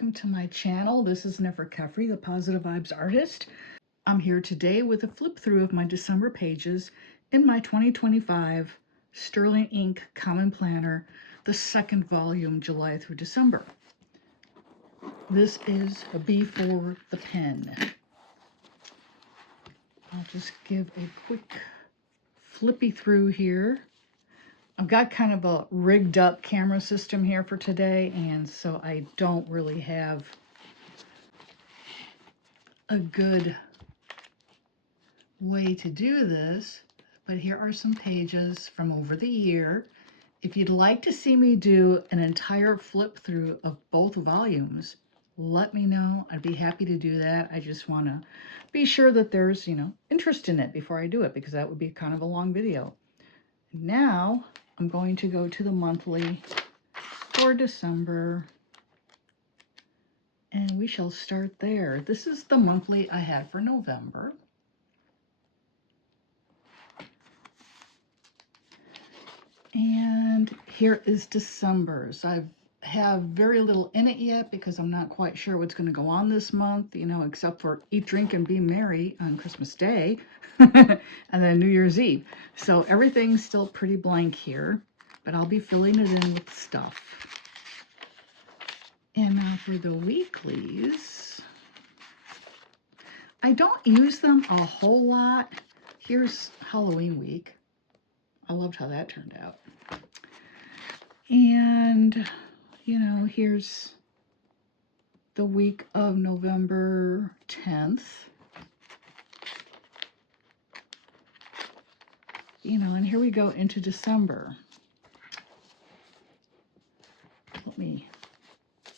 welcome to my channel. This is Nefer Kefri, the Positive Vibes Artist. I'm here today with a flip through of my December pages in my 2025 Sterling Ink Common Planner, the second volume, July through December. This is a B for the pen. I'll just give a quick flippy through here. I've got kind of a rigged up camera system here for today, and so I don't really have a good way to do this, but here are some pages from over the year. If you'd like to see me do an entire flip through of both volumes, let me know. I'd be happy to do that. I just want to be sure that there's, interest in it before I do it, because that would be kind of a long video. Now I'm going to go to the monthly for December, and we shall start there. This is the monthly I had for November. And here is December's. I have very little in it yet because I'm not quite sure what's going to go on this month, except for eat, drink, and be merry on Christmas Day and then New Year's Eve. So everything's still pretty blank here, but I'll be filling it in with stuff. And now for the weeklies. I don't use them a whole lot. Here's Halloween week. I loved how that turned out. And, here's the week of November 10th. And here we go into December. Let me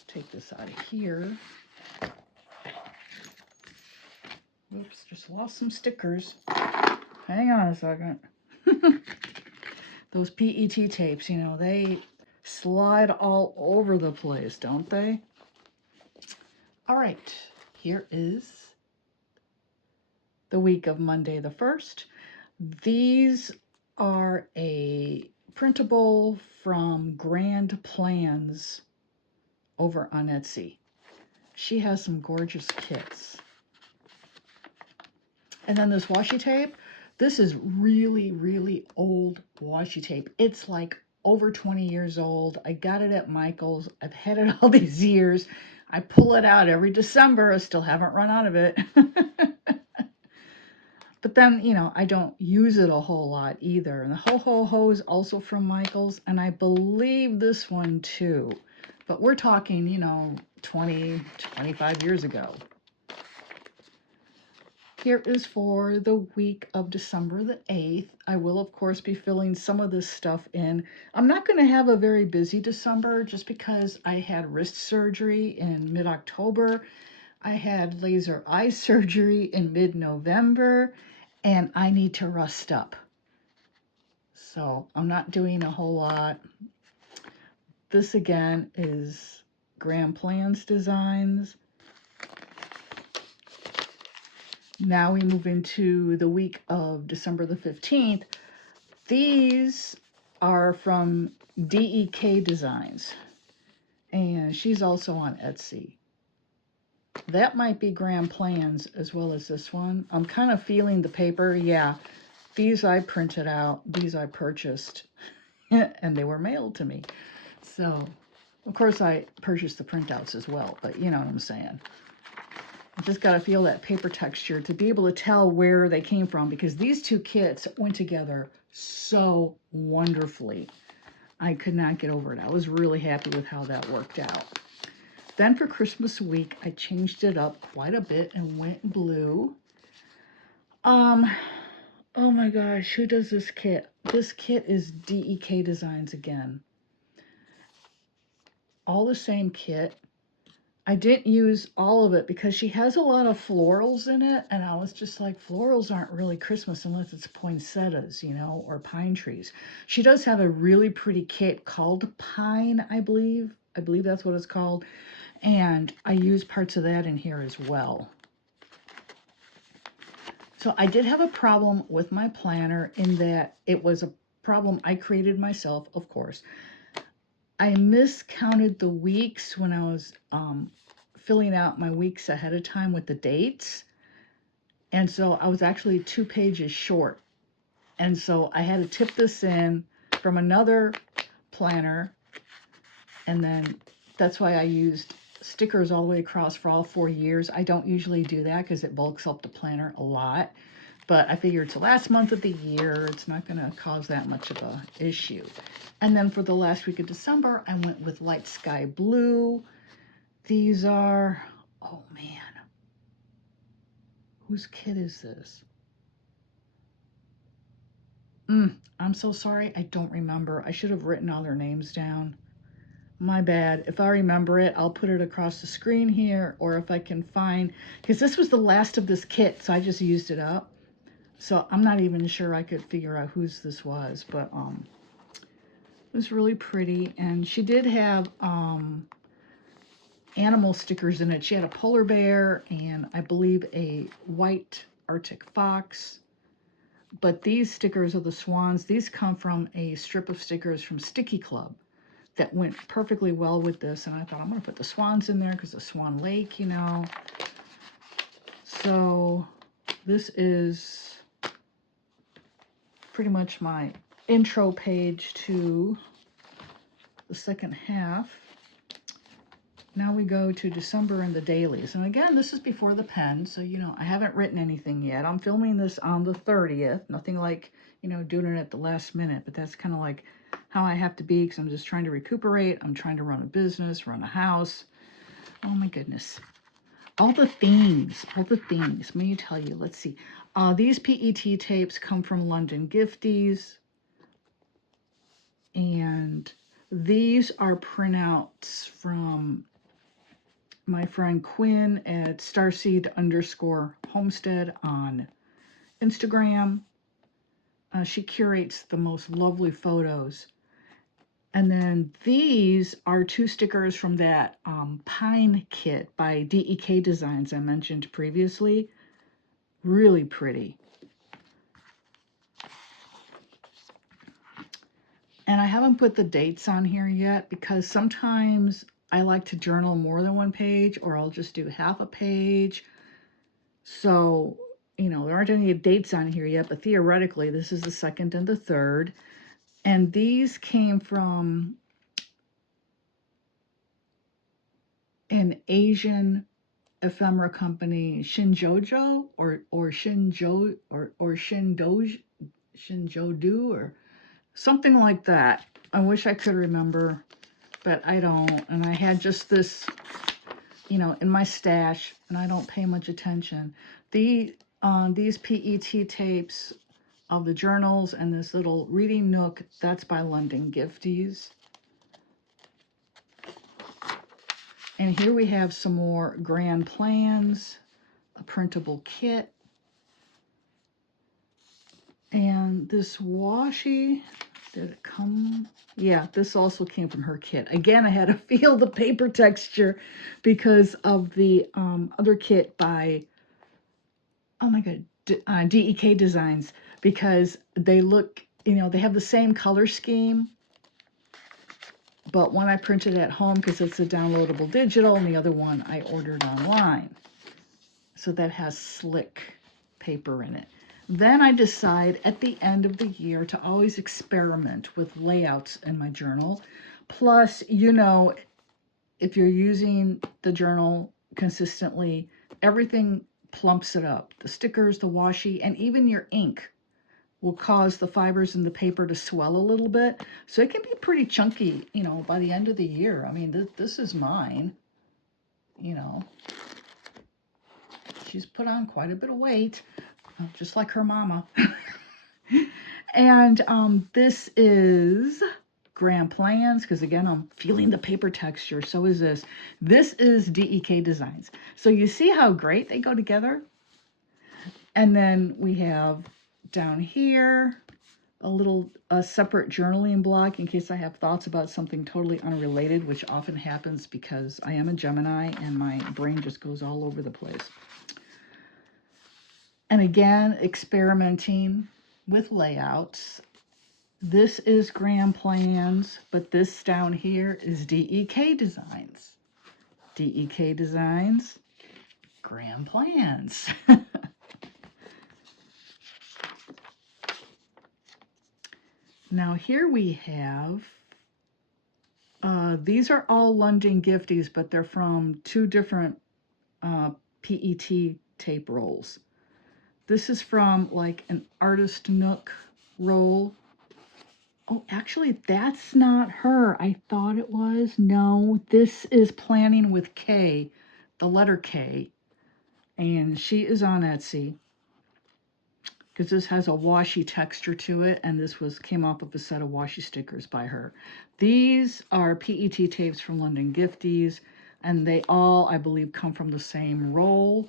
take this out of here. Oops, just lost some stickers. Hang on a second. Those PET tapes, they slide all over the place, don't they? All right, here is the week of Monday the 1st. These are a printable from Grand Plans over on Etsy. She has some gorgeous kits. And then this washi tape. This is really, really old washi tape. It's like over 20 years old. I got it at Michael's. I've had it all these years. I pull it out every December. I still haven't run out of it. But then, I don't use it a whole lot either. And the Ho Ho Ho is also from Michael's. And I believe this one too. But we're talking, 20, 25 years ago. Here is for the week of December the 8th. I will, of course, be filling some of this stuff in. I'm not going to have a very busy December just because I had wrist surgery in mid-October. I had laser eye surgery in mid-November, and I need to rest up. So I'm not doing a whole lot. This, again, is Grand Plans Designs. Now we move into the week of December the 15th. These are from DEK Designs, and she's also on Etsy. That might be Grand Plans as well as this one. I'm kind of feeling the paper. Yeah, these I printed out, these I purchased, and they were mailed to me. So, of course, I purchased the printouts as well, but you know what I'm saying. I just got to feel that paper texture to be able to tell where they came from, because these two kits went together so wonderfully. I could not get over it. I was really happy with how that worked out. Then for Christmas week, I changed it up quite a bit and went blue. Oh my gosh, who does this kit? This kit is DEK Designs again. All the same kit. I didn't use all of it because she has a lot of florals in it, and I was just like, florals aren't really Christmas unless it's poinsettias, or pine trees. She does have a really pretty kit called Pine, I believe. I believe that's what it's called. And I use parts of that in here as well. So I did have a problem with my planner in that it was a problem I created myself, of course. I miscounted the weeks when I was filling out my weeks ahead of time with the dates. And so I was actually 2 pages short. And so I had to tip this in from another planner. And then that's why I used stickers all the way across for all 4 years. I don't usually do that because it bulks up the planner a lot. But I figured it's the last month of the year. It's not going to cause that much of an issue. And then for the last week of December, I went with light sky blue. These are, oh man, whose kit is this? I'm so sorry. I don't remember. I should have written all their names down. My bad. If I remember it, I'll put it across the screen here, or if I can find, because this was the last of this kit, so I just used it up. So I'm not even sure I could figure out whose this was, but it was really pretty. And she did have animal stickers in it. She had a polar bear and I believe a white Arctic fox. But these stickers are the swans. These come from a strip of stickers from Sticky Club that went perfectly well with this. And I thought I'm going to put the swans in there because the Swan Lake, you know. So this is pretty much my intro page to the second half. Now we go to December and the dailies. And again, this is before the pen, so, you know, I haven't written anything yet. I'm filming this on the 30th. Nothing like, you know, doing it at the last minute, but that's kind of like how I have to be because I'm just trying to recuperate. I'm trying to run a business, run a house. Oh, my goodness. All the themes. Let me tell you. Let's see. These PET tapes come from London Gifties. And these are printouts from my friend Quinn at Starseed_Homestead on Instagram. She curates the most lovely photos. And then these are 2 stickers from that pine kit by DEK Designs I mentioned previously. Really pretty. And I haven't put the dates on here yet because sometimes I like to journal more than 1 page, or I'll just do half a page. So, you know, there aren't any dates on here yet, but theoretically, this is the 2nd and the 3rd. And these came from an Asian ephemera company, Shinjojo or Shinjo or Shinjodu or something like that. I wish I could remember, but I don't. And I had just this, you know, in my stash, and I don't pay much attention. These PET tapes of the journals and this little reading nook, that's by London Gifties. And here we have some more grand plans, a printable kit. And this washi, did it come? Yeah, this also came from her kit. Again, I had to feel the paper texture because of the other kit by, oh my God, DEK Designs, because they look, you know, they have the same color scheme, but one I printed at home because it's a downloadable digital, and the other one I ordered online. So that has slick paper in it. Then I decide at the end of the year to always experiment with layouts in my journal. Plus, you know, if you're using the journal consistently, everything plumps it up. The stickers, the washi, and even your ink will cause the fibers in the paper to swell a little bit. So it can be pretty chunky, you know, by the end of the year. I mean, this is mine, you know. She's put on quite a bit of weight, just like her mama. And this is Grand Plans, because again, I'm feeling the paper texture. So is this. This is DEK Designs. So you see how great they go together? And then we have down here a separate journaling block in case I have thoughts about something totally unrelated, which often happens because I am a Gemini and my brain just goes all over the place. And again, experimenting with layouts. This is Grand Plans, but this down here is DEK Designs. DEK Designs, Grand Plans. Now here we have, these are all London Gifties, but they're from two different PET tape rolls. This is from like an Artist Nook roll. Oh, actually, that's not her. I thought it was. No, this is Planning with K, the letter K. And she is on Etsy because this has a washi texture to it, and this came off of a set of washi stickers by her. These are PET tapes from London Gifties, and they all, I believe, come from the same roll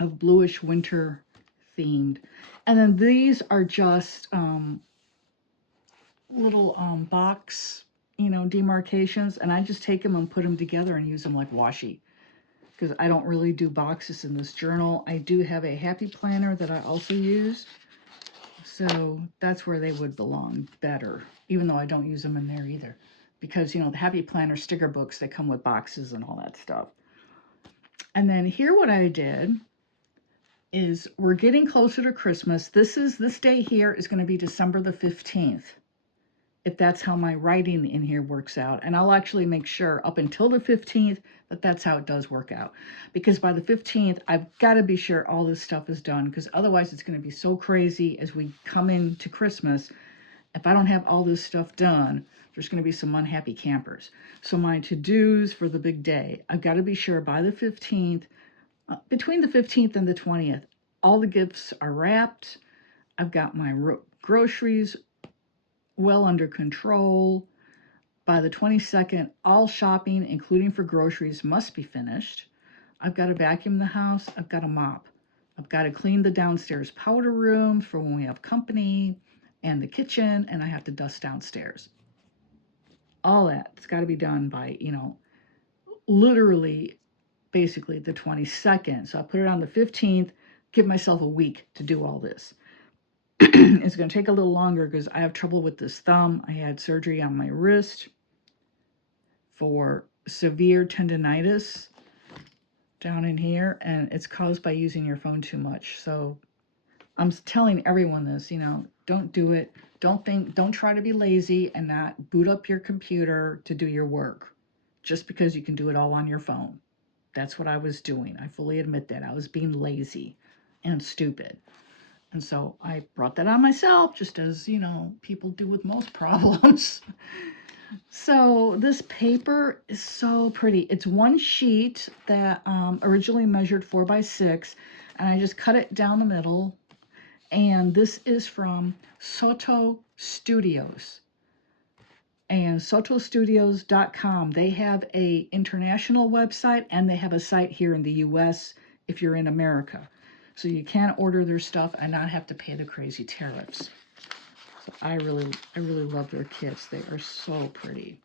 of bluish winter themed. And then these are just little box, demarcations, and I just take them and put them together and use them like washi, because I don't really do boxes in this journal. I do have a happy planner that I also use, so that's where they would belong better, even though I don't use them in there either, because the happy planner sticker books, they come with boxes and all that stuff. And then here what I did is, we're getting closer to Christmas. This day here is going to be December the 15th. If that's how my writing in here works out. And I'll actually make sure up until the 15th that that's how it does work out. Because by the 15th, I've got to be sure all this stuff is done, because otherwise it's going to be so crazy as we come into Christmas. If I don't have all this stuff done, there's going to be some unhappy campers. So my to-dos for the big day, I've got to be sure by the 15th, between the 15th and the 20th, all the gifts are wrapped. I've got my groceries well under control. By the 22nd, all shopping, including for groceries, must be finished. I've got to vacuum the house. I've got to mop. I've got to clean the downstairs powder room for when we have company, and the kitchen, and I have to dust downstairs. All that's got to be done by, literally, basically the 22nd. So I put it on the 15th, give myself a week to do all this. It's going to take a little longer because I have trouble with this thumb. I had surgery on my wrist for severe tendonitis down in here, and it's caused by using your phone too much. So I'm telling everyone this, don't do it. Don't try to be lazy and not boot up your computer to do your work just because you can do it all on your phone. That's what I was doing. I fully admit that. I was being lazy and stupid. And so I brought that on myself, just as, people do with most problems. So this paper is so pretty. It's one sheet that originally measured 4 by 6, and I just cut it down the middle. And this is from Soto Studios. And sotostudios.com. They have a international website, and they have a site here in the US if you're in America. So you can order their stuff and not have to pay the crazy tariffs. So I really love their kits. They are so pretty.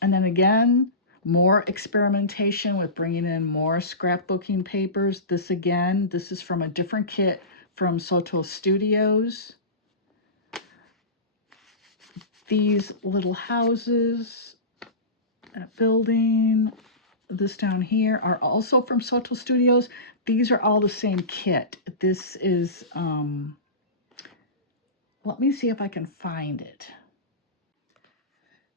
And then again, more experimentation with bringing in more scrapbooking papers. This is from a different kit from Soto Studios. These little houses, that building, this down here are also from Soto Studios. These are all the same kit. This is, let me see if I can find it.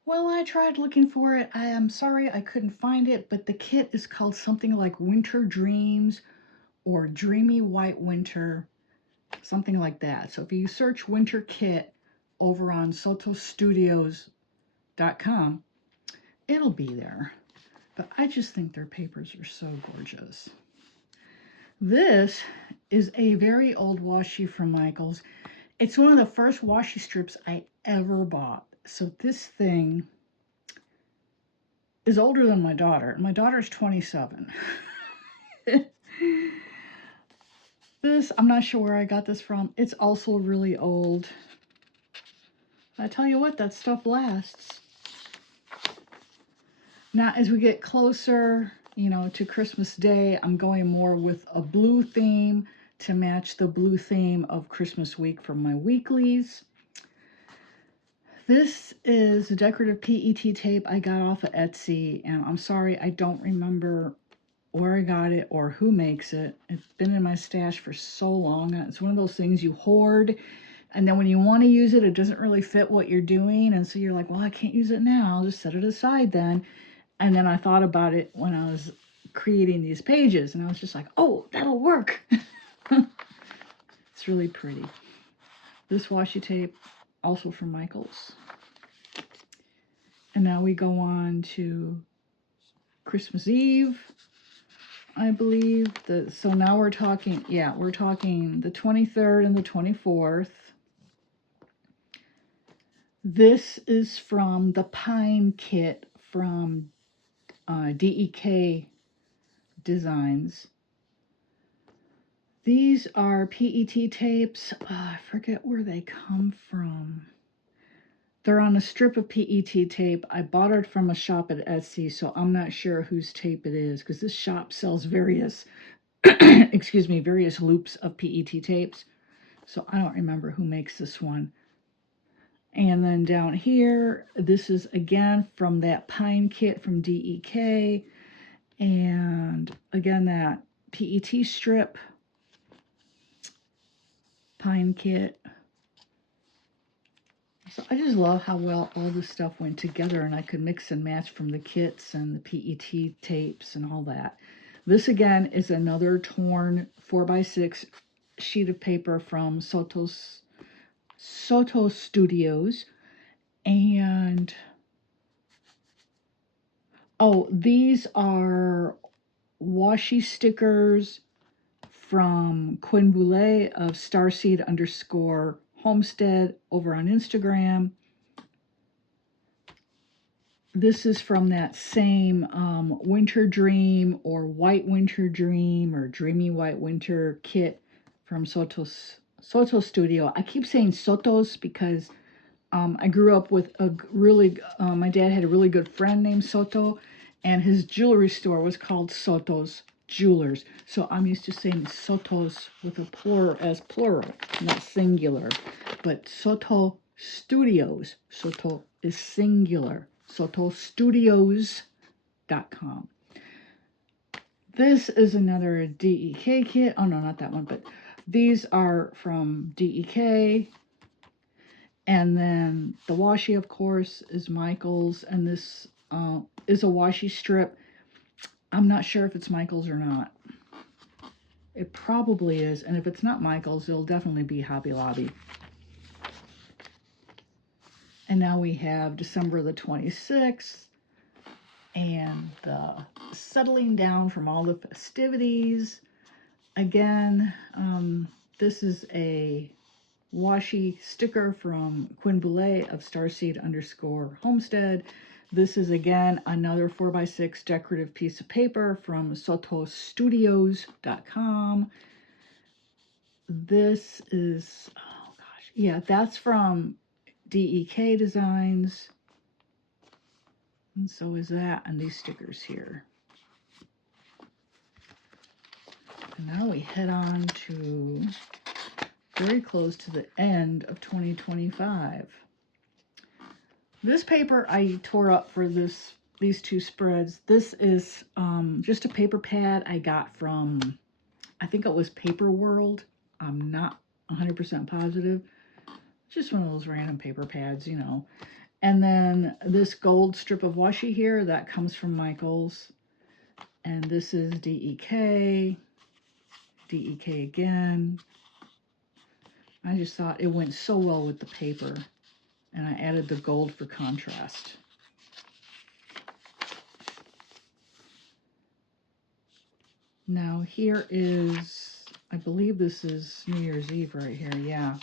Well, I tried looking for it. I am sorry I couldn't find it, but the kit is called something like Winter Dreams or Dreamy White Winter, something like that. So if you search Winter Kit over on sotostudios.com, it'll be there. But I just think their papers are so gorgeous. This is a very old washi from Michaels. It's one of the first washi strips I ever bought. So this thing is older than my daughter. My daughter's 27. This, I'm not sure where I got this from. It's also really old. I tell you what, that stuff lasts. Now, as we get closer, to Christmas Day, I'm going more with a blue theme to match the blue theme of Christmas week from my weeklies. This is a decorative PET tape I got off of Etsy, and I'm sorry, I don't remember where I got it or who makes it. It's been in my stash for so long. It's one of those things you hoard, and then when you want to use it, it doesn't really fit what you're doing, and so you're like, well, I can't use it now. I'll just set it aside then. And then I thought about it when I was creating these pages, and I was just like, oh, that'll work. It's really pretty. This washi tape, also from Michaels. And now we go on to Christmas Eve, I believe. So now we're talking the 23rd and the 24th. This is from the Pine Kit from DEK Designs. These are PET tapes. I forget where they come from. They're on a strip of PET tape. I bought it from a shop at Etsy, so I'm not sure whose tape it is, because this shop sells various, various loops of PET tapes. So I don't remember who makes this one. And then down here, this is again from that Pine Kit from DEK. And again, that PET strip, Pine Kit. So I just love how well all this stuff went together, and I could mix and match from the kits and the PET tapes and all that. This again is another torn 4x6 sheet of paper from Soto Studios. And oh, these are washi stickers from Quinn Boulay of Starseed_Homestead over on Instagram. This is from that same Winter Dream or White Winter Dream or Dreamy White Winter kit from Soto Studio. I keep saying Sotos because I grew up with a really, my dad had a really good friend named Soto, and his jewelry store was called Soto's Jewelers. So I'm used to saying Sotos with a plural as plural, not singular. But Soto Studios, Soto is singular. SotoStudios.com. This is another DEK kit. Oh no, not that one, but these are from DEK. And then the washi, of course, is Michaels, and this is a washi strip. I'm not sure if it's Michaels or not. It probably is, and if it's not Michaels, it'll definitely be Hobby Lobby. And now we have December the 26th, and the settling down from all the festivities. Again, this is a washi sticker from Quinn Boulay of Starseed_Homestead. This is again another 4x6 decorative piece of paper from SotoStudios.com. This is, oh gosh, yeah, that's from DEK Designs. And so is that, and these stickers here. And now we head on to very close to the end of 2025. This paper I tore up for these two spreads. This is just a paper pad I got from, I think it was Paper World. I'm not 100% positive. Just one of those random paper pads, you know. And then this gold strip of washi here, that comes from Michaels. And this is DEK. DEK again. I just thought it went so well with the paper. And I added the gold for contrast. Now here is, I believe this is New Year's Eve right here, yeah.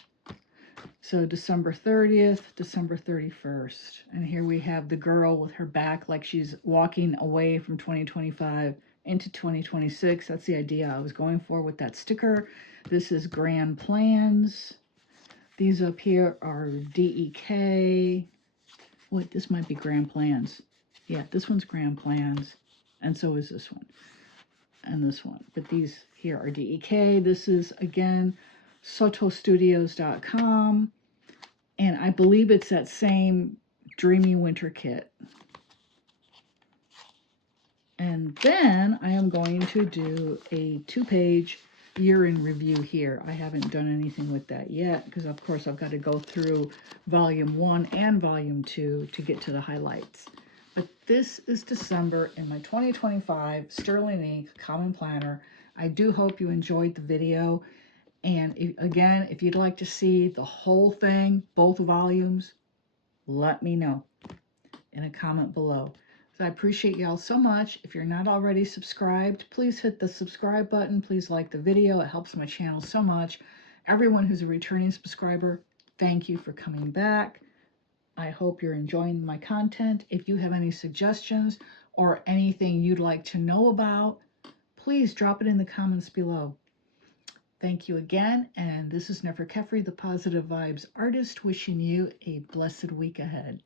So December 30th, December 31st. And here we have the girl with her back like she's walking away from 2025 into 2026. That's the idea I was going for with that sticker. This is Grand Plans. These up here are DEK. Wait, this might be Grand Plans. Yeah, this one's Grand Plans. And so is this one. And this one. But these here are DEK. This is, again, SotoStudios.com. And I believe it's that same Dreamy Winter kit. And then I am going to do a 2-page year in review here. I haven't done anything with that yet because, of course, I've got to go through volume 1 and volume 2 to get to the highlights. But this is December in my 2025 Sterling Ink Common Planner. I do hope you enjoyed the video. And again, if you'd like to see the whole thing, both volumes, let me know in a comment below. So I appreciate y'all so much. If you're not already subscribed, please hit the subscribe button. Please like the video. It helps my channel so much. Everyone who's a returning subscriber, thank you for coming back. I hope you're enjoying my content. If you have any suggestions or anything you'd like to know about, please drop it in the comments below. Thank you again, and this is Nefer Kefri, the Positive Vibes Artist, wishing you a blessed week ahead.